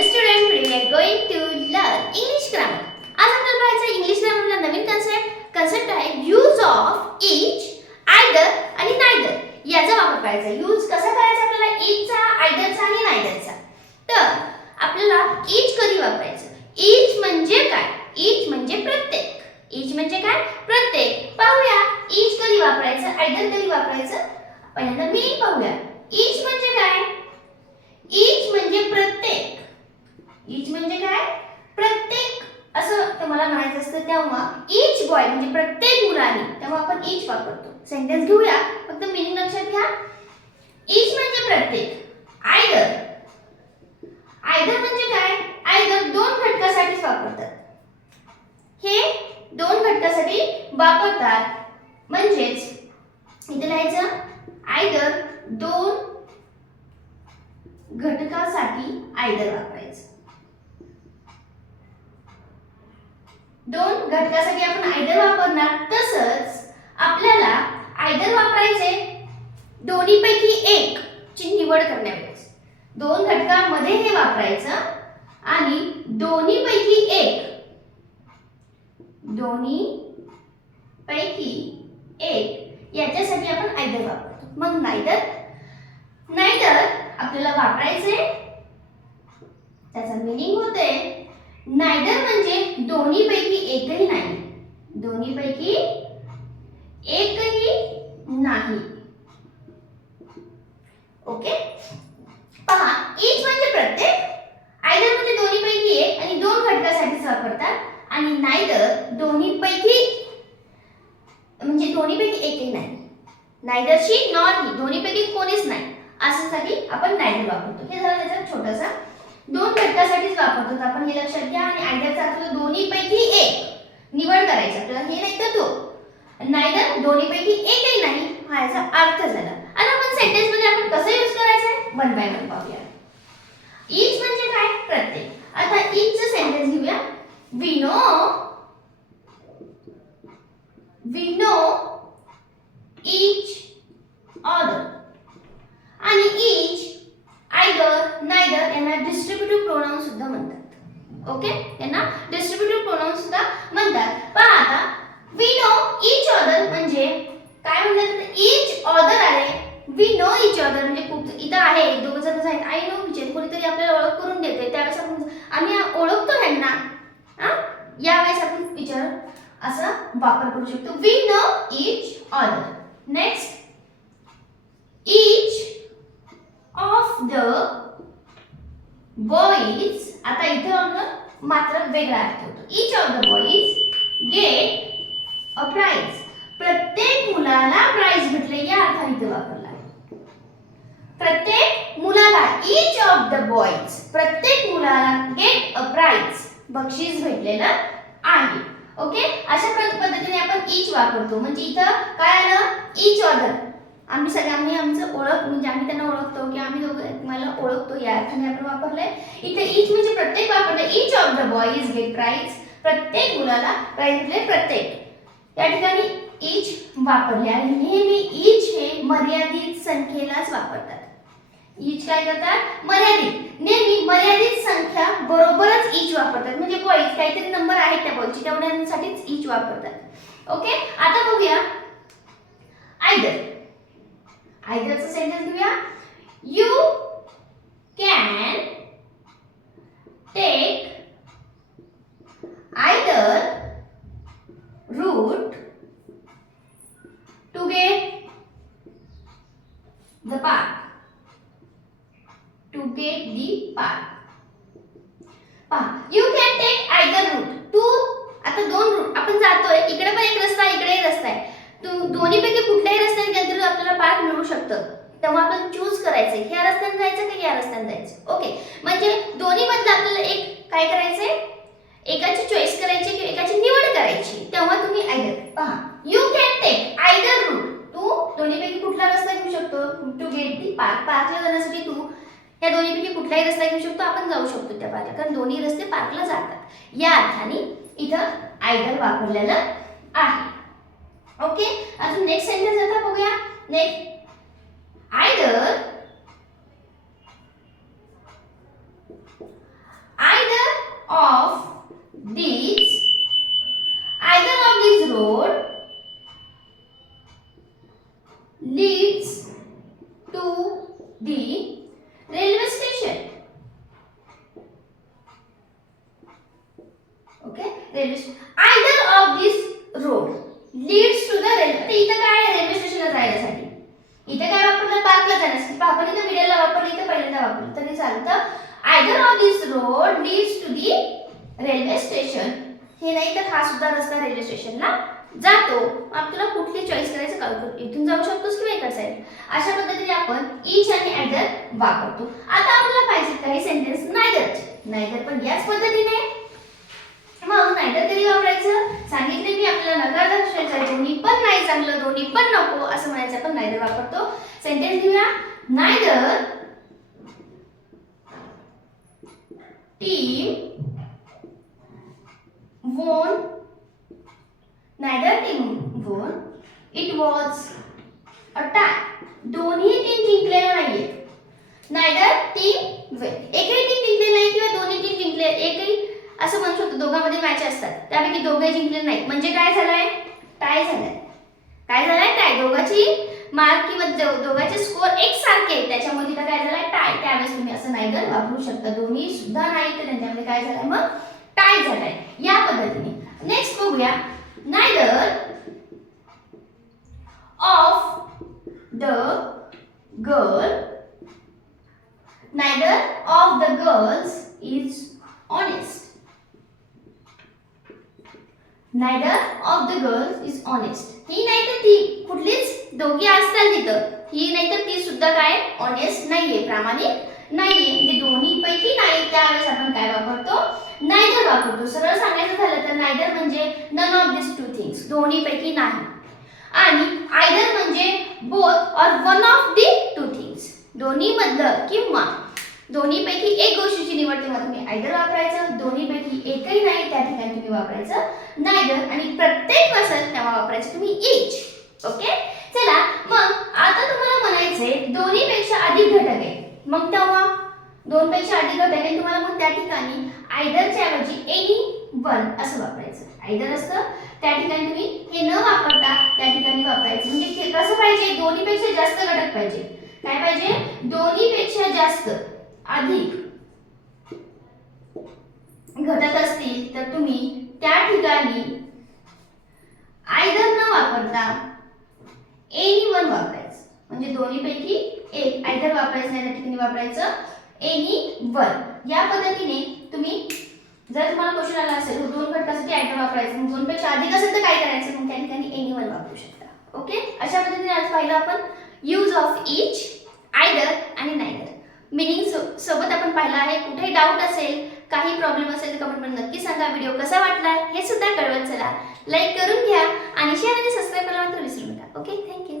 Student, today we are going to learn English grammar. आज आपल्याला पाहायचं इंग्लिश ग्रामरला नवीन concept आहे यूज ऑफ each, either आणि neither याचा वापर करायचा. यूज कसा करायचा आपल्याला eachचा, eitherचा आणि neitherचा. तर आपल्याला each कधी वापरायचं? each म्हणजे काय? each म्हणजे प्रत्येक. each म्हणजे काय? प्रत्येक. पाहूया each कधी वापरायचं, either कधी वापरायचं. पहिल्यांदा मीनिंग पाहूया. each म्हणजे काय? each म्हणजे प्रत्येक. each म्हणजे काय? प्रत्येक असं तुम्हाला म्हणायचं असतं तेव्हा each boy म्हणजे प्रत्येक मुलाने तेव्हा आपण each वापरतो. सेंटेन्स घेऊया, फक्त मीनिंग लक्षात घ्या. each म्हणजे प्रत्येक. either म्हणजे काय? either दोन घटकासाठीच वापरतात. हे दोन घटकासाठी वापरतात. म्हणजेच इथे लिहायचं either दोन घटकासाठी either वापरायचं. दोन घटकासाठी आपण either वापरणार. तसंच आपल्याला either वापरायचे दोन्हीपैकी एक ची निवड करण्यावेळेस. दोन घटकांमध्ये हे वापरायचं आणि दोन्हीपैकी एक याच्यासाठी आपण either वापरतो. मग neither आपल्याला वापरायचे त्याचा मीनिंग होते neither म्हणजे दोन्हीपैकी एकही नाही. दोन्हीपैकी एकही नाही. ओके, पहा each म्हणजे प्रत्येक, either म्हणजे दोन्हीपैकी एक आणि दोन घटकासाठीच वापरतात आणि neither दोन्हीपैकी म्हणजे दोन्हीपैकी एकही नाही. neither शी nor ही दोन्हीपैकी कोणीच नाही अशासाठी आपण neither वापरतो. हे झालं त्याचा छोटासा. दोन घटकासाठीच वापरतो आपण हे लक्षात घ्या. आणि eitherचा अर्थ दोन्हीपैकी एक निवड करायची आपल्याला, हे नाही तर तो. neither दोन्हीपैकी एकही नाही हा याचा अर्थ झाला. आता आपण सेंटेन्स मध्ये आपण कसं यूज करायचं वन बाय वन पाहूया. each म्हणजे काय? प्रत्येक. आता each चं सेंटेन्स घेऊया. we know each other. आणि each, either, neither यांना डिस्ट्रीब्युटिव्ह प्रोनाउन सुद्धा म्हणतात. ओके, यांना डिस्ट्रीब्युटिव्ह प्रोनाउन सुद्धा म्हणतात. पहा आता we know each other म्हणजे काय म्हणतात? each other आहे. we know each other म्हणजे खूप इथं आहे दोघ जण आहेत. I know म्हणजे कोणीतरी आपल्याला ओळख करून देते त्यावेळेस आपण आम्ही ओळखतो ह्यांना. यावेळेस आपण विचार असा वापर करू शकतो. we know each other. Next, each of the boys. आता इथे आपण मात्र वेगळा अर्थ होतो. each of the boys get a prize. प्रत्येक मुलाला प्राइज भेटले या अर्थाने इथे वापरला. प्रत्येक मुलाला each of the boys प्रत्येक मुलाला get a prize बक्षीस भेटलेलं आहे. ओके, अशा पद्धतीने आपण each वापरतो. म्हणजे इथं काय आलं? each other. आम्ही आमचं ओळख म्हणजे आम्ही त्यांना ओळखतो की आम्ही दोघं एकमेकांना ओळखतो या अर्थाने आपण वापरलंय. इथे each म्हणजे प्रत्येक वापरले. each of the boys get prize. प्रत्येक मुलाला प्राइज भेटले. प्रत्येक या ठिकाणी each वापरले आणि नेहमी each हे मर्यादित संख्येलाच वापरतात. each काय करतात? मर्यादित. नेहमी मर्यादित संख्या बरोबरच each वापरतात. म्हणजे बॉईज काहीतरी नंबर आहेत त्या बॉईजचे तेवढ्यांसाठीच each वापरतात. ओके, आता बघूया either. eitherचं सेंटेन्स घेऊया. you can take either route to get the park. To get the park. पहा, you can take either route. तू आता दोन रूट आपण जातोय, इकडे पण एक रस्ता इकडे एक रस्ता आहे. तू दोन्हीपैकी कुठल्याही रस्त्याने गेलं तरी आपल्याला पार्क मिळू शकतं. तेव्हा आपण चूज करायचं ह्या रस्त्याने जायचं की या रस्त्याने जायचं. ओके, म्हणजे दोन्ही मधलं आपल्याला एक काय करायचंय? एकाची चॉईस करायची किंवा एकाची निवड करायची. तेव्हा तुम्ही either पहा, you can take either route. तू दोन्हीपैकी कुठला रस्ता घेऊ शकतो? To get the park. पार्कला जाण्यासाठी तू या दोन्हीपैकी कुठलाही रस्ता घेऊ शकतो. आपण जाऊ शकतो त्या पार्कला कारण दोन्ही रस्ते पार्कला जातात. या अर्थाने इथं either वापरलेलं आहे. ओके, अजून नेक्स्ट सेंटेन्स आता बघूया. Next, either railway either of this road leads to the railway. इथं काय आहे रेल्वे स्टेशनला जाण्यासाठी. इथे काय वापरलं पार्कला जाण्यासाठी. आपण इथे मिडलला वापरलं इथे पहिल्यांदा वापरलं तरी चालतं. Either of this road leads to the railway station. हे नाही तर हा सुद्धा रस्ता रेल्वे स्टेशनला जातो. मग तुला कुठली चॉईस करायचं कळू कर. इथून जाऊ शकतोस किंवा इकडे साईड. अशा पद्धतीने आपण ईच आणि आयदर वापरतो. आता आपल्याला पाहिजे काही सेंटेन्स नायदरचे. नायदर पण याच पद्धतीने. मग नायदर कधी वापरायचं सांगितले मी आपल्याला नकार दर्शवायचा. दोन्ही पण नाही चांगलं दोन्ही पण नको असं म्हणायचं आपण नायदर वापरतो. सेंटेन्स घेऊया. Neither team won. Neither team won. It was a tie. दोन्ही टीम जिंकलेल्या नाहीये. Neither team win. एकही टीम जिंकलेली नाही किंवा दोन्ही टीम जिंकले एकही असं म्हणू शकतो. दोघांमध्ये मॅच असतात त्यापैकी दोघे जिंकले नाहीत म्हणजे काय झालंय टाय झालाय. काय झालाय टाय. दोघांची मार्क किंवा दोघांचे स्कोर एक सारखे आहेत त्याच्यामुळे तिथं काय झालाय टाय. त्यावेळेस तुम्ही असं नायदर वापरू शकता. दोन्ही सुद्धा नाही तर त्यांच्यामध्ये काय झालंय मग टाय झालाय या पद्धतीने. नेक्स्ट बघूया. Neither of the girl neither of the girls is honest. Neither of the girls is honest. ही नाही तर ती कुठलीच दोघी असतात तिथं. ही नाही तर ती सुद्धा काय ऑनेस्ट नाहीये प्रामाणिक नाहीये. म्हणजे दोन्ही पैकी नाही त्यावेळेस आपण काय वापरतो नायदर वापरतो. सरळ सांगायचं झालं तर नायदर म्हणजे none of this two things दोन्ही पैकी नाही. आणि आयदर म्हणजे बोथ और one of the two things दोन्ही मधलं किंवा दोन्ही पैकी एक गोष्टीची निवड तेव्हा तुम्ही आयदर वापरायचं. दोन्ही पैकी एकही नाही त्या ठिकाणी तुम्ही वापरायचं नायदर. आणि प्रत्येक नसेल तेव्हा वापरायचं तुम्ही इच. ओके चला मग आता तुम्हाला म्हणायचंय दोन्ही पेक्षा अधिक घटक आहे. मग तेव्हा दोन पेक्षा अधिक घटक आहे तुम्हाला मग त्या ठिकाणी आयदरच्या ऐवजी एनी वन असं वापरायचं. आयदर असतं त्या ठिकाणी तुम्ही हे न वापरता त्या ठिकाणी वापरायचं. म्हणजे कसं पाहिजे दोन्ही पेक्षा जास्त घटक पाहिजे. काय पाहिजे दोन्ही पेक्षा जास्त अधिक घटक असतील तर तुम्ही त्या ठिकाणी आयदर न वापरता एनी वन वापरायचं. म्हणजे दोन्ही पैकी एक आयदर वापरायचं नाही त्या ठिकाणी वापरायचं एनी वन. या पद्धतीने तुम्ही जर तुम्हाला क्वेश्चन आला असेल दोन घटकासाठी आयदर वापरायचं मग दोन पेक्षा अधिक असेल तर काय करायचं मग त्या ठिकाणी एनी वन वापरू शकता. ओके अशा पद्धतीने आज पाहिलं आपण यूज ऑफ इच आयदर आणि नायदर. मीनिंग सोबत आपण पाहिलं आहे. कुठेही डाऊट असेल काही प्रॉब्लेम असेल तर कमेंटमध्ये नक्की सांगा. व्हिडिओ कसा वाटला हे सुद्धा कळवत चला. लाईक करून घ्या आणि शेअर आणि सबस्क्राईब करायला मात्र विसरू नका. Okay thank you.